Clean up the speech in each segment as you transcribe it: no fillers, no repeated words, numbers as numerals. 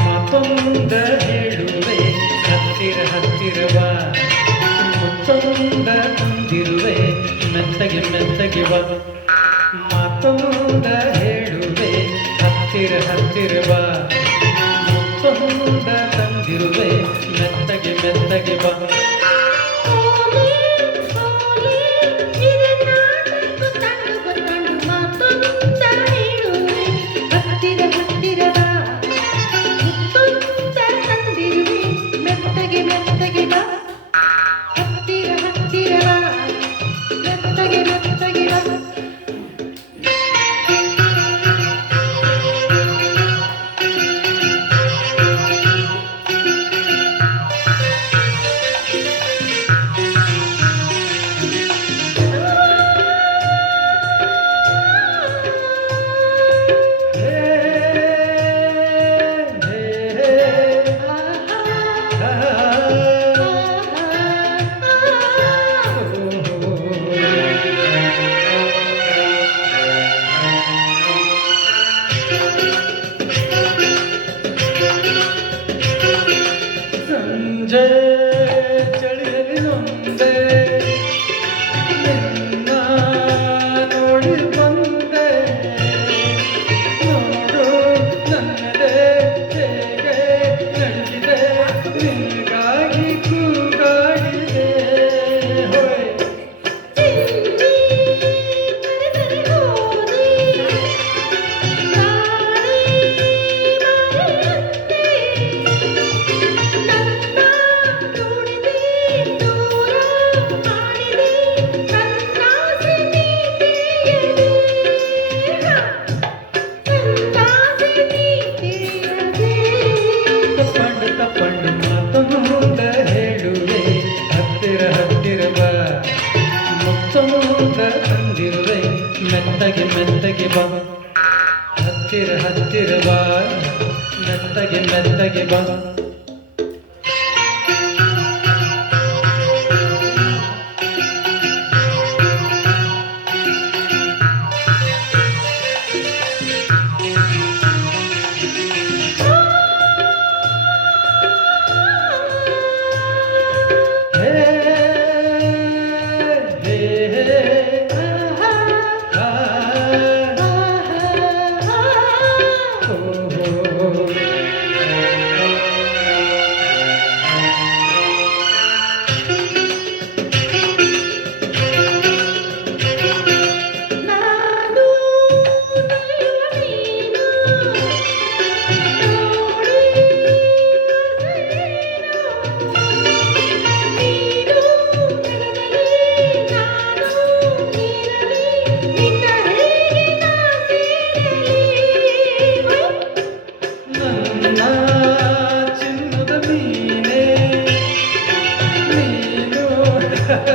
ಮತ್ತೊಂದ ಹೇಳುವೆ ಹತ್ತಿರ ಹತ್ತಿರವ ಮತ್ತೊಂದ ತಂದಿರುವೆ ಮೆತ್ತಗೆ ಮೆತ್ತಗೆ ಬಾ ಮತ್ತೊಂದ ಹೇಳುವೆ ಹತ್ತಿರ ಹತ್ತಿರವ ಮತ್ತೊಂದ ತಂದಿರುವೆ ಮೆತ್ತಗೆ ಮೆತ್ತಗೆ ಬಾ ಸಂಜೆ ಚಳಿಯಲ್ಲಿ ನೊಂದೆ ನಿನ್ನ ನೋಡಿ ಬಂದೆ ನೋಡು ನನ್ನದೇ ಹೇಗೆ ನಡೆದಿದೆ ನಿನಗಾಗಿ ಕೂಗಾಡಿದೆ ಹೋಯ್ ತಪ್ಪಂಡು ಮತ್ತೊಂದ ಹೇಳುವೆ ಹತ್ತಿರ ಹತ್ತಿರ ಬಾ ಮತ್ತೊಂದ ತಂದಿರುವೆ ಮೆತ್ತಗೆ ಮೆತ್ತಗೆ ಬಾ ಹತ್ತಿರ ಹತ್ತಿರ ಬಾ ಮೆತ್ತಗೆ ಮೆತ್ತಗೆ ಬಾ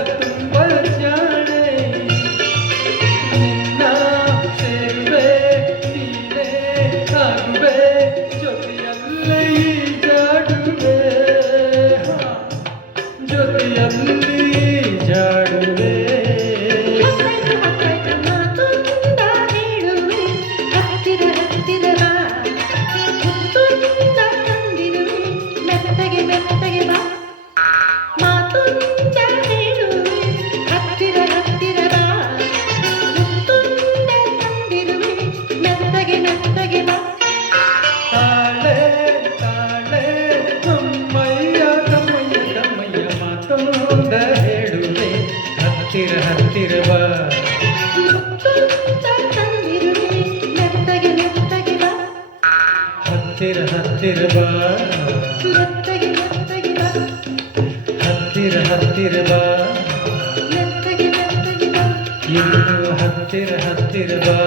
ತುಂಬ ಜಾಣೆ ನಿನ್ನ ಸೇರುವೆ ನೀನೇ ಆಗುವೆ ಜೊತೆಯಲ್ಲೇ ಜಾಡುವೆ ಜೊತೆಯಲ್ಲಿ ಜಾಡುವೆ ಹೇಳುವೆ ಹತ್ತಿರ ಹತ್ತಿರ ಬಾ ಹತ್ತಿರ ಹತ್ತಿರ ಬಾ ಹತ್ತಿರ ಹತ್ತಿರ ಬಾ ಇನ್ನು ಹತ್ತಿರ ಹತ್ತಿರ ಬಾ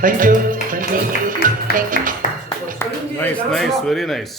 thank you Nice, very nice.